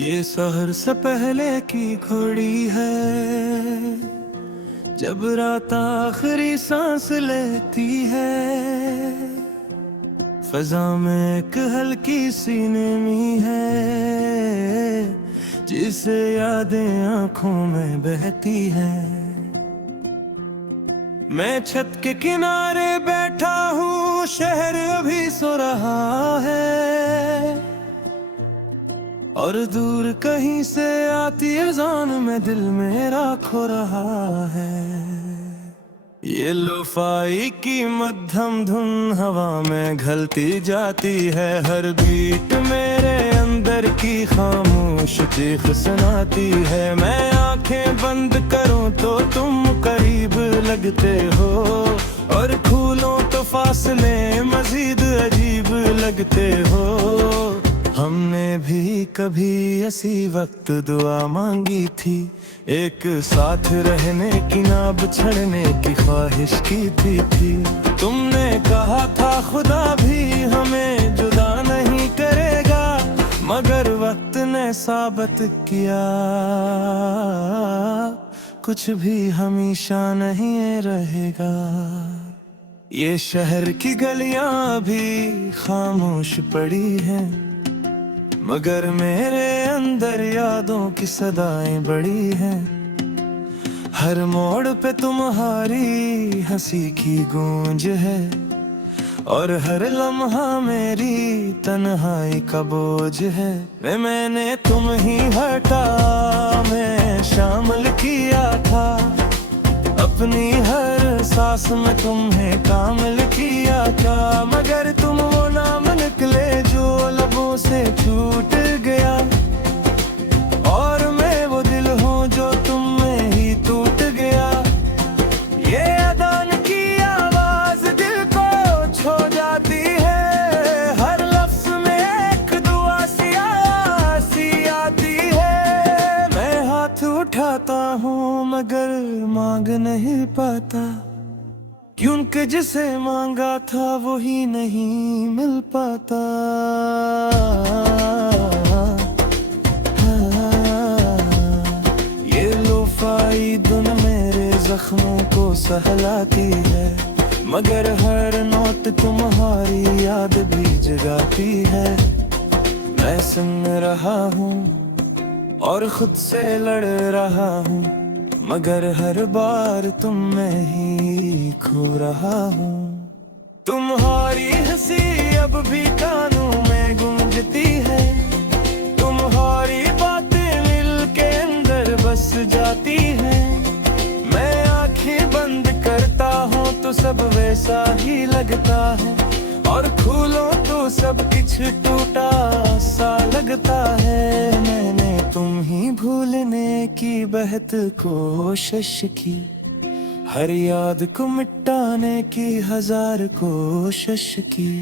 ये शहर से पहले की घड़ी है, जब रात आखिरी सांस लेती है। फजा में एक हल्की सी नमी है, जिसे यादें आंखों में बहती है। मैं छत के किनारे बैठा हूँ, शहर अभी सो रहा है, और दूर कहीं से आती अज़ान में दिल मेरा खो रहा है। ये लोफाई की मध्यम धुन हवा में घलती जाती है, हर बीट मेरे अंदर की खामोश चीख सुनाती है। मैं आंखें बंद करूं तो तुम करीब लगते हो, और खोलूं तो फासले मजीद अजीब लगते हो। हमने भी कभी ऐसी वक्त दुआ मांगी थी, एक साथ रहने की ना बिछड़ने की ख्वाहिश की थी। तुमने कहा था खुदा भी हमें जुदा नहीं करेगा, मगर वक्त ने साबित किया कुछ भी हमेशा नहीं रहेगा। ये शहर की गलियां भी खामोश पड़ी हैं, मगर मेरे अंदर यादों की सदाएं बड़ी हैं। हर मोड़ पे तुम्हारी हंसी की गूंज है, और हर लम्हा मेरी तन्हाई का बोझ है। मैंने तुम ही हटा मैं शामिल किया था, अपनी हर सांस में तुम्हें कामिल किया था। मगर तुम वो नाम निकले जो लबों से छूट गया, और मैं वो दिल हूँ जो तुम में ही टूट गया। ये अदान की आवाज दिल को छू जाती है, हर लफ्ज में एक दुआ सी आती है। मैं हाथ उठाता हूँ मगर मांग नहीं पाता, क्योंकि जिसे मांगा था वही नहीं मिल पाता। ये लोफाई धुन मेरे जख्मों को सहलाती है, मगर हर नोट तुम्हारी याद भी जगाती है। मैं सुन रहा हूँ और खुद से लड़ रहा हूँ, मगर हर बार तुम में ही खो रहा हूँ। तुम्हारी हंसी अब भी कानों में गूंजती है, तुम्हारी बातें दिल के अंदर बस जाती हैं। मैं आंखें बंद करता हूँ तो सब वैसा ही लगता है, और खोलो तो सब कुछ टूटा सा लगता है। मैंने तुम ही भूलने की बेहद कोशिश की, हर याद को मिटाने की हजार कोशिश की,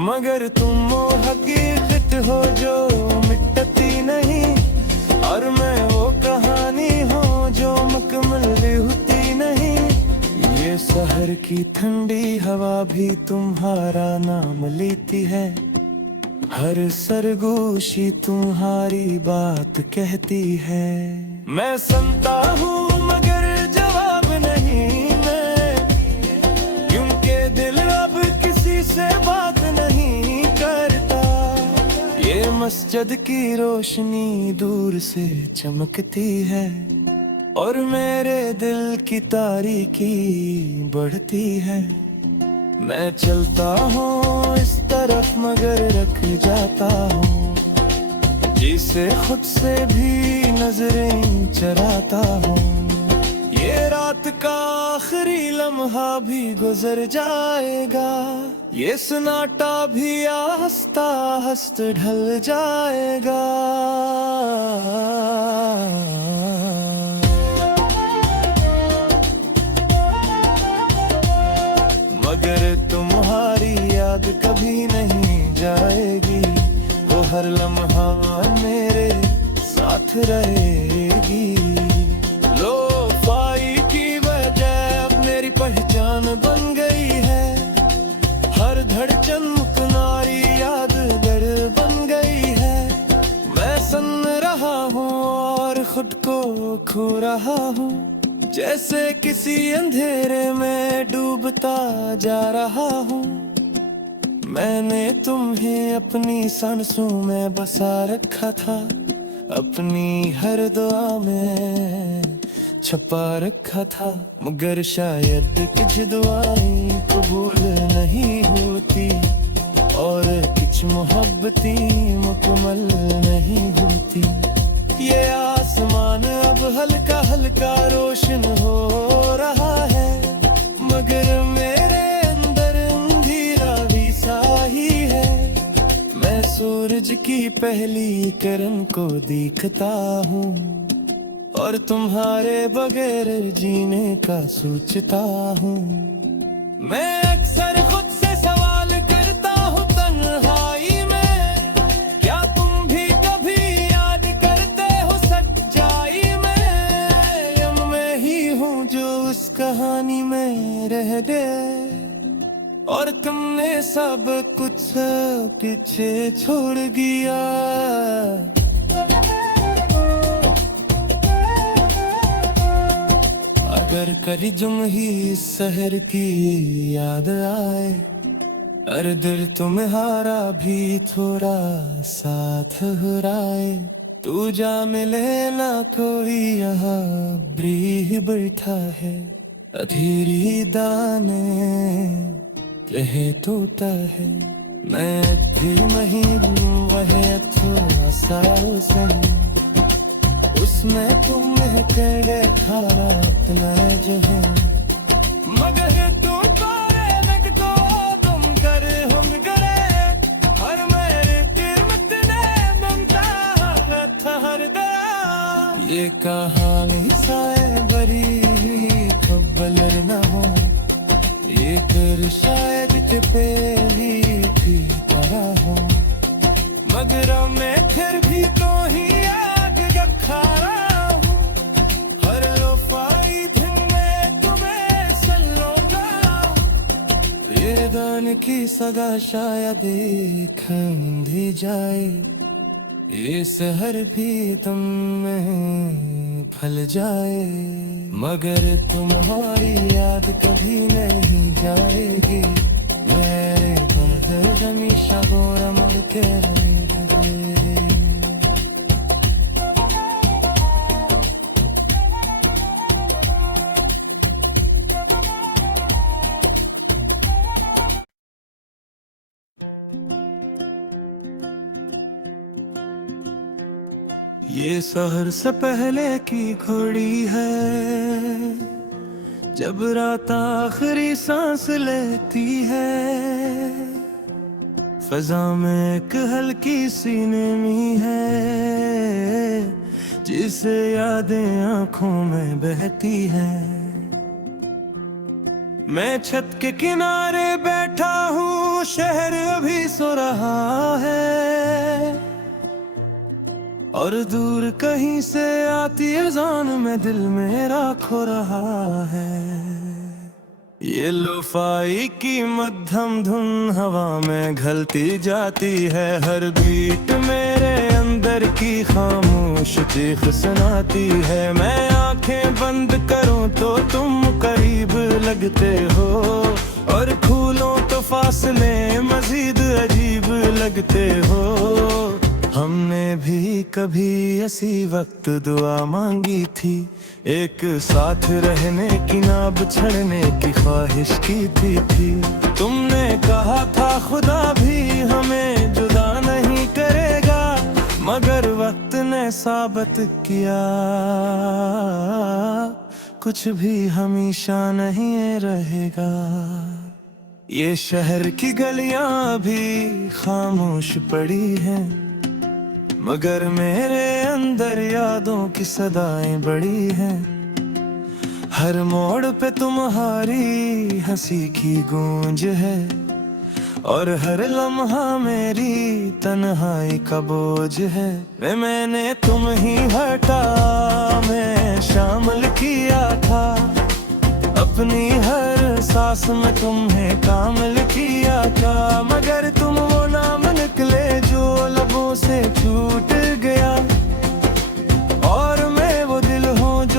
मगर तुम वो हकीकत हो जो मिटती नहीं, और मैं वो कहानी हूँ जो मुकम्मल होती नहीं। ये शहर की ठंडी हवा भी तुम्हारा नाम लेती है, हर सरगोशी तुम्हारी बात कहती है। मैं सुनता हूँ मगर जवाब नहीं मैं, क्योंकि दिल अब किसी से बात नहीं करता। ये मस्जिद की रोशनी दूर से चमकती है, और मेरे दिल की तारीकी बढ़ती है। मैं चलता हूँ इस तरफ मगर रख जाता हूँ, जिसे खुद से भी नजरें चराता हूँ। ये रात का आखिरी लम्हा भी गुजर जाएगा, ये सन्नाटा भी आस्ता हस्त ढल जाएगा। मगर तुम्हारी याद कभी नहीं जाएगी, वो हर लम्हा मेरे साथ रहेगी। लोफाई की वजह अब मेरी पहचान बन गई है, हर धड़कन तुम्हारी याद दर बन गई है। मैं सुन रहा खो रहा हूँ, जैसे किसी अंधेरे में डूबता जा रहा हूँ। मैंने तुम्हें अपनी सांसों में बसा रखा था, अपनी हर दुआ में छुपा रखा था। मगर शायद कुछ दुआएं कबूल नहीं होती, और कुछ मोहब्बतें मुकम्मल नहीं होती। ये आसमान अब हल्का हल्का रोशन हो रहा है, मगर मेरे अंदर अंधेरा भी सा ही है। मैं सूरज की पहली किरण को देखता हूँ, और तुम्हारे बगैर जीने का सोचता हूँ। मैं अक्सर खुद से सवाल करता हूँ तन्हाई में, क्या तुम भी कभी याद करते हो सच्चाई में? या मैं ही हूँ जो उस कहानी में रह गए, और तुमने सब कुछ पीछे छोड़ दिया। अगर कभी तुम ही इस शहर की याद आए, अरे दिल तुम्हारा भी थोड़ा साथ हुराए, तू जा मिले ना कोई यहाँ ब्रीह बैठा है। अधेरी दाने रहे तोता है, मैं फिर नहीं वह थोड़ा सा उसमें तुम करे खाना अपना जो है। मगर तुम करे नक तो तुम करे हम करे, और मेरे किस्मत ने ममता था हर दया। ये कहानी साए बरी खबर न हो, ये कर शायद के पहली थी तरह हो। मगर मैं फिर भी तो ही खा रहा हूँ, हर लोफाई दिन में तुम्हें सलोगा। ये दान की सगा शायद एक अंधी जाए, ये शहर भी तुम में फल जाए। मगर तुम्हारी याद कभी नहीं जाएगी, मेरे दर्द हमेशा गोरा मगते रहेंगे। ये शहर से पहले की घड़ी है, जब रात आखिरी सांस लेती है। फजा में एक हल्की सी नमी है, जिसे यादें आंखों में बहती है। मैं छत के किनारे बैठा हूँ, शहर अभी सो रहा है, और दूर कहीं से आती अज़ान में दिल मेरा खो रहा है। ये लोफाई की मध्यम धुन हवा में घलती जाती है, हर बीट मेरे अंदर की खामोश चीख सुनाती है। मैं आंखें बंद करूं तो तुम करीब लगते हो, और खोलूं तो फासले मजीद अजीब लगते हो। हमने भी कभी ऐसी वक्त दुआ मांगी थी, एक साथ रहने की ना बिछड़ने की ख्वाहिश की थी। तुमने कहा था खुदा भी हमें जुदा नहीं करेगा, मगर वक्त ने साबित किया कुछ भी हमेशा नहीं रहेगा। ये शहर की गलियां भी खामोश पड़ी हैं, मगर मेरे अंदर यादों की सदाएं बड़ी हैं। हर मोड़ पे तुम्हारी हंसी की गूंज है, और हर लम्हा मेरी तन्हाई का बोझ है। मैंने तुम ही हटा मैं शामिल किया था, अपनी हर सांस में तुम्हें कामिल किया था। मगर तुम वो नाम निकले जो लबों से छूट गया, और मैं वो दिल हूँ जो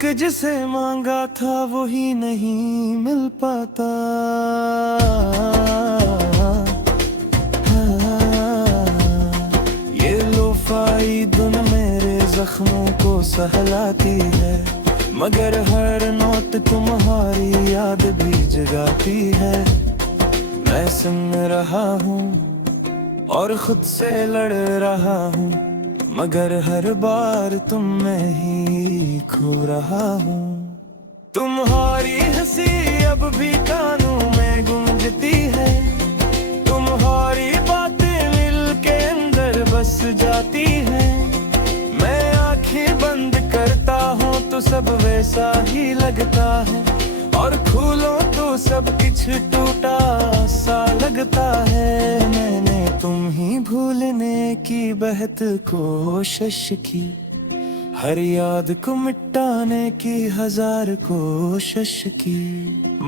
क्योंकि जिसे मांगा था वही नहीं मिल पाता। ये लोफाई धुन मेरे जख्मों को सहलाती है, मगर हर नोट तुम्हारी याद भी जगाती है। मैं सुन रहा हूँ और खुद से लड़ रहा हूँ, मगर हर बार तुम में ही खो रहा हूँ। तुम्हारी हंसी अब भी कानों में गूंजती है, तुम्हारी बातें मिल के अंदर बस जाती है। मैं आंखें बंद करता हूँ तो सब वैसा ही लगता है, और खोलो तो सब कुछ टूटा सा लगता है। मैंने तुम ही भूलने की बेहद कोशिश की, हर याद को मिटाने की 1000 कोशिश की,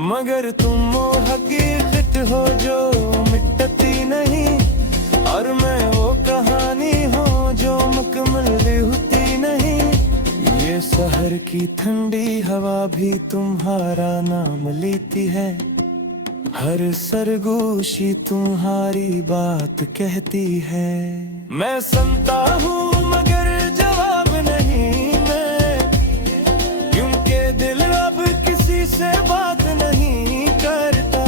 मगर तुम वो हकीकत हो जो मिटती नहीं, और मैं वो कहानी हो जो मुकम्मल होती नहीं। ये शहर की ठंडी हवा भी तुम्हारा नाम लेती है, हर सरगोशी तुम्हारी बात कहती है। मैं सुनता हूँ मगर जवाब नहीं मैं, क्योंकि दिल अब किसी से बात नहीं करता।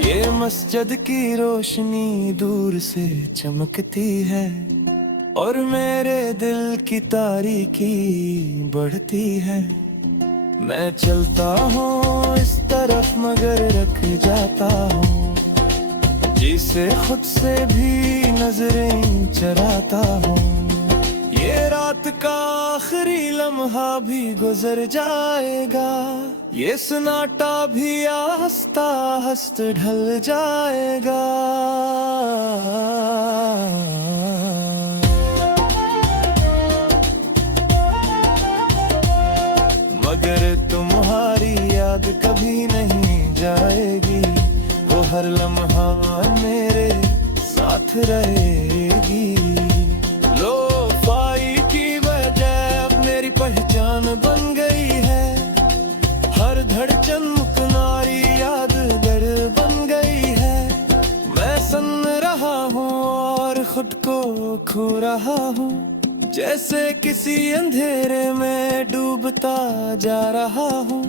ये मस्जिद की रोशनी दूर से चमकती है, और मेरे दिल की तारीकी बढ़ती है। मैं चलता हूँ इस तरफ मगर रख जाता हूँ, जिसे खुद से भी नजरें चराता हूँ। ये रात का आखिरी लम्हा भी गुजर जाएगा, ये सन्नाटा भी आस्ता आस्ता ढल जाएगा। मगर तुम्हारी याद कभी नहीं जाएगी, वो हर लम्हा मेरे साथ रहेगी। लोफाई की वजह अब मेरी पहचान बन गई है, हर धड़कन मुकनारी याद दर बन गई है। मैं सुन रहा हूँ और खुद को खो रहा हूँ, जैसे किसी अंधेरे में डूबता जा रहा हूँ।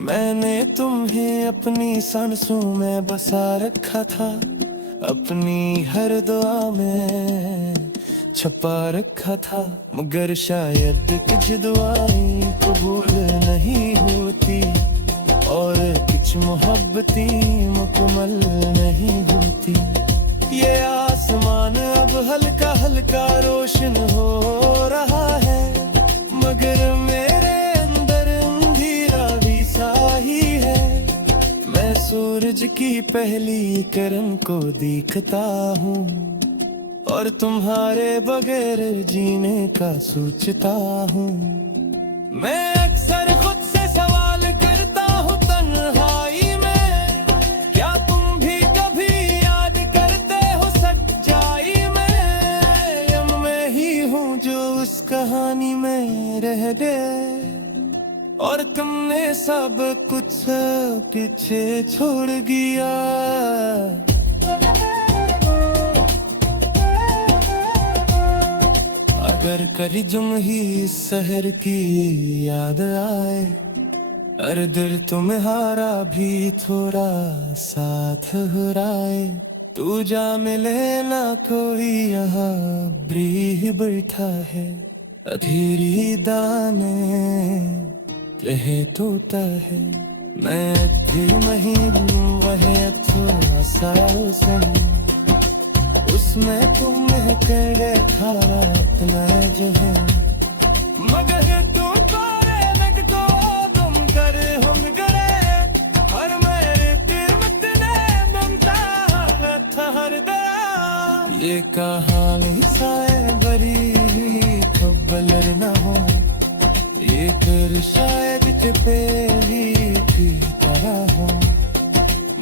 मैंने तुम्हें अपनी सांसों में बसा रखा था, अपनी हर दुआ में छुपा रखा था, मगर शायद कुछ दुआएं कबूल नहीं होती, और कुछ मोहब्बतें मुकम्मल नहीं होती। ये आसमान अब हल्का हल्का रोशन हो रहा है, मगर मेरे अंदर अंधेरा भी सा ही है। मैं सूरज की पहली किरण को देखता हूँ, और तुम्हारे बगैर जीने का सोचता हूँ। मैं अक्सर खुद से सवाल करता हूँ तन्हाई में, क्या तुम भी कभी याद करते हो सच्चाई में? या मैं ही हूँ जो उस कहानी में रह गए, और तुमने सब कुछ पीछे छोड़ दिया। अगर कभी तुम ही इस शहर की याद आए, अरे दिल तुम्हारा भी थोड़ा साथ हुराए, तू जा मिले ना कोई यहाँ ब्रीह बैठा है, अधेरी दाने रहे तोता है। मैं फिर नहीं वह थोड़ा सा उसमें तुम करे खारा इतना जो है, मगर तुम करे नक तो तुम करे हम करे, और मेरे किस्मत ने ममता था हर दरा। ये कहानी साए बरी खबर न हो, ये कर शायद के पेरी की तरह हो,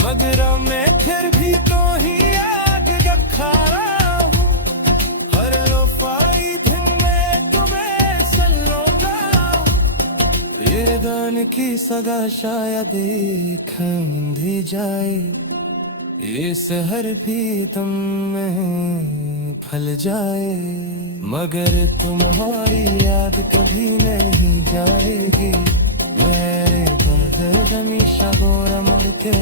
मगर मैं फिर भी तो ही खा रहा हूँ। हर लोफाई दिन में तुम्हें सल्लूंगा, ये दान की सगा शायद एक भी जाए, ये सहर भी तुम में फल जाए, मगर तुम्हारी याद कभी नहीं जाएगी। मेरे दर्द हमेशा गोरा मुड़ के